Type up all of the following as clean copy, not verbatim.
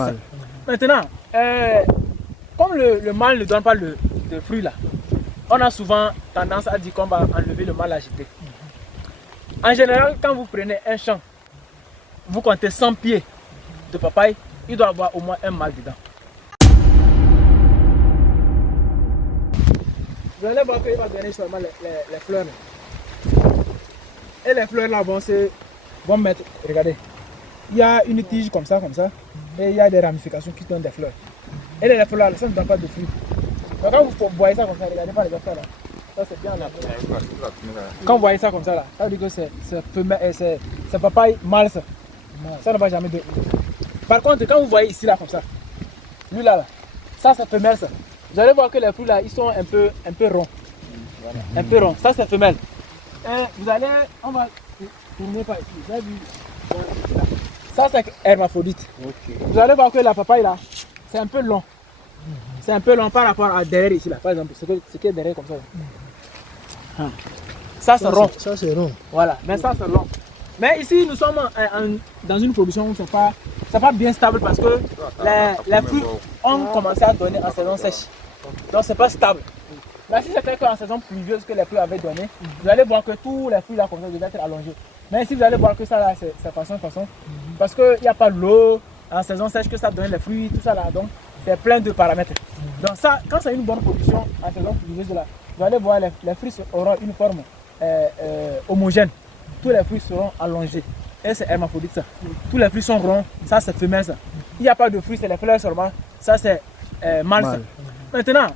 Mal. Maintenant, comme le mâle ne donne pas de fruits là, on a souvent tendance à dire qu'on va enlever le mâle agité. En général, quand vous prenez un champ, vous comptez 100 pieds de papaye, il doit avoir au moins un mâle dedans. Vous allez voir qu'il va donner seulement les fleurs. Et les fleurs là vont mettre, regardez, il y a une tige comme ça, et il y a des ramifications qui donnent des fleurs. Et les fleurs là, ça ne donne pas de fruits. Donc quand vous voyez ça comme ça, regardez pas les fleurs là. Ça c'est bien là. Quand vous voyez ça comme ça là, ça veut dire que c'est papaye mâle ça. Ça ne va jamais de. Par contre, quand vous voyez ici là comme ça, lui là, ça c'est femelle ça. Vous allez voir que les fruits là, ils sont un peu ronds. Voilà. Un peu ronds. Ça c'est femelle. Et vous allez, on va tourner par ici. Vous avez vu, ça c'est hermaphrodite. Okay. Vous allez voir que la papaye là, c'est un peu long. C'est un peu long par rapport à derrière ici là. Par exemple, ce qui est derrière comme ça. Ça c'est rond. Ça c'est rond. Voilà, mais ça c'est long. Mais ici nous sommes dans une production où c'est pas bien stable parce que les fruits ont commencé à donner en saison sèche. Donc c'est pas stable. Mais si c'était qu'en saison pluvieuse que les fruits avaient donné, vous allez voir que tous les fruits là comme ça devaient être allongés. Mais ici vous allez voir que ça là c'est façon. Parce qu'il n'y a pas l'eau en saison sèche que ça donne les fruits, tout ça là. Donc c'est plein de paramètres. Donc ça, quand c'est une bonne production en saison pluvieuse là, vous allez voir les fruits auront une forme homogène. Tous les fruits seront allongés. Et c'est hermaphrodite ça. Tous les fruits sont ronds, ça c'est femelle ça. Il n'y a pas de fruits, c'est les fleurs seulement. Ça c'est mâle ça. Maintenant,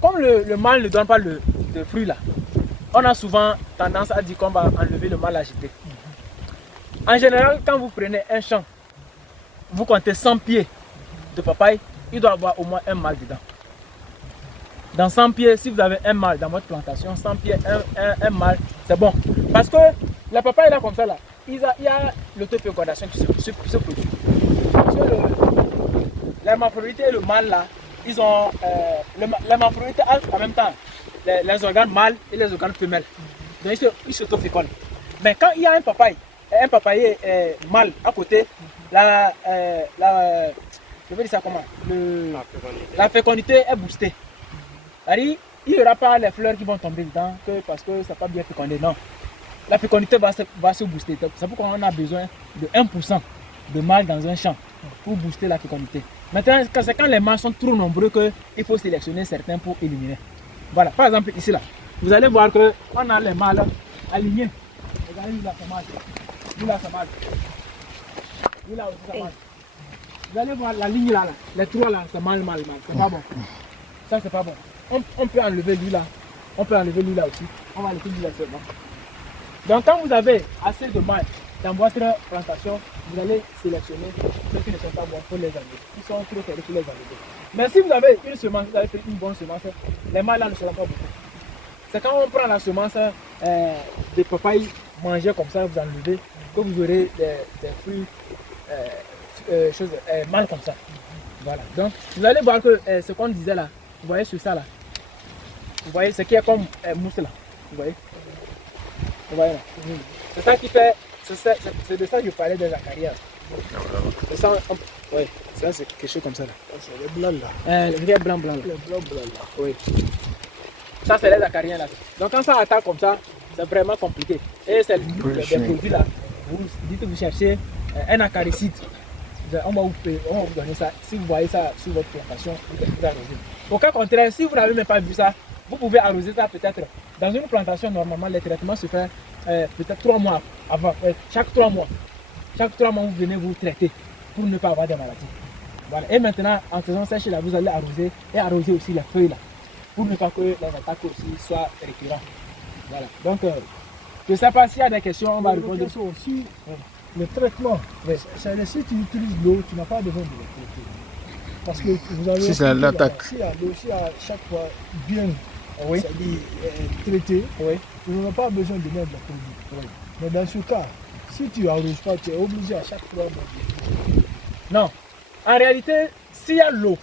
comme le mâle ne donne pas de fruits là, on a souvent tendance à dire qu'on va enlever le mâle agité. En général, quand vous prenez un champ, vous comptez 100 pieds de papaye, il doit avoir au moins un mâle dedans. Dans 100 pieds, si vous avez un mâle dans votre plantation, 100 pieds, un mâle, c'est bon. Parce que la papaye là comme ça là, il y a l'autofécondation qui se produit. L'hermaphrodite et le mâle là, ils ont l'hermaphrodite a en même temps les organes mâles et les organes femelles. Donc ils s'autofécondent. Mais quand il y a un papayer mâle à côté, je vais dire ça comment, la fécondité est boostée. C'est-à-dire, il n'y aura pas les fleurs qui vont tomber dedans parce que ça n'est pas bien fécondé. Non. La fécondité va se booster. C'est pourquoi on a besoin de 1% de mâles dans un champ pour booster la fécondité. Maintenant, c'est quand les mâles sont trop nombreux qu'il faut sélectionner certains pour éliminer. Voilà, par exemple ici là, vous allez voir qu'on a les mâles alignés. Regardez, lui là, ça marche. Lui là, ça marche. Lui là aussi, ça marche. Vous allez voir la ligne là, les trois là, c'est mâle. C'est pas bon. Ça, c'est pas bon. On peut enlever lui là. On peut enlever lui là aussi. On va laisser lui là seulement. Donc quand vous avez assez de mâles dans votre plantation, vous allez sélectionner ceux qui ne sont pas bons pour les enlever. Ils sont trop faibles pour les enlever. Mais si vous avez une semence, vous avez pris une bonne semence, les mâles là ne seront pas beaucoup. C'est quand on prend la semence des papayes mangées comme ça, vous enlevez, que vous aurez des fruits mâles comme ça. Voilà. Donc vous allez voir que ce qu'on disait là, vous voyez sur ça là. Vous voyez ce qui est comme mousse là. Vous voyez? Vous voyez là. C'est ça qui fait. C'est de ça que je parlais des acariens. C'est ça. Oui, ça c'est quelque chose comme ça là. C'est les blancs là. Les vrais blancs là. Les blancs là. Oui. Ça c'est les acariens là. Donc quand ça attaque comme ça, c'est vraiment compliqué. Et c'est des produits là. Vous dites que vous cherchez un acaricide. On va vous donner ça. Si vous voyez ça sur votre plantation, vous pouvez arroser. Au cas contraire, si vous n'avez même pas vu ça, vous pouvez arroser ça peut-être. Dans une plantation, normalement, les traitements se font peut-être 3 mois avant. Chaque 3 mois. Chaque 3 mois, vous venez vous traiter pour ne pas avoir de maladies. Voilà. Et maintenant, en faisant ça chez là, vous allez arroser et arroser aussi les feuilles là. Pour ne pas que les attaques aussi soient récurrentes. Voilà. Donc, je ne sais pas s'il y a des questions, on va répondre. Aussi, le traitement, c'est si tu utilises l'eau, tu n'as pas besoin de le traiter. Parce que vous avez. Si c'est l'attaque. Si à chaque fois bien traité, oui. tu n'auras pas besoin de mettre le produit. Oui. Mais dans ce cas, si tu n'arroses pas, tu es obligé à chaque fois de. Non. En réalité, s'il y a l'eau,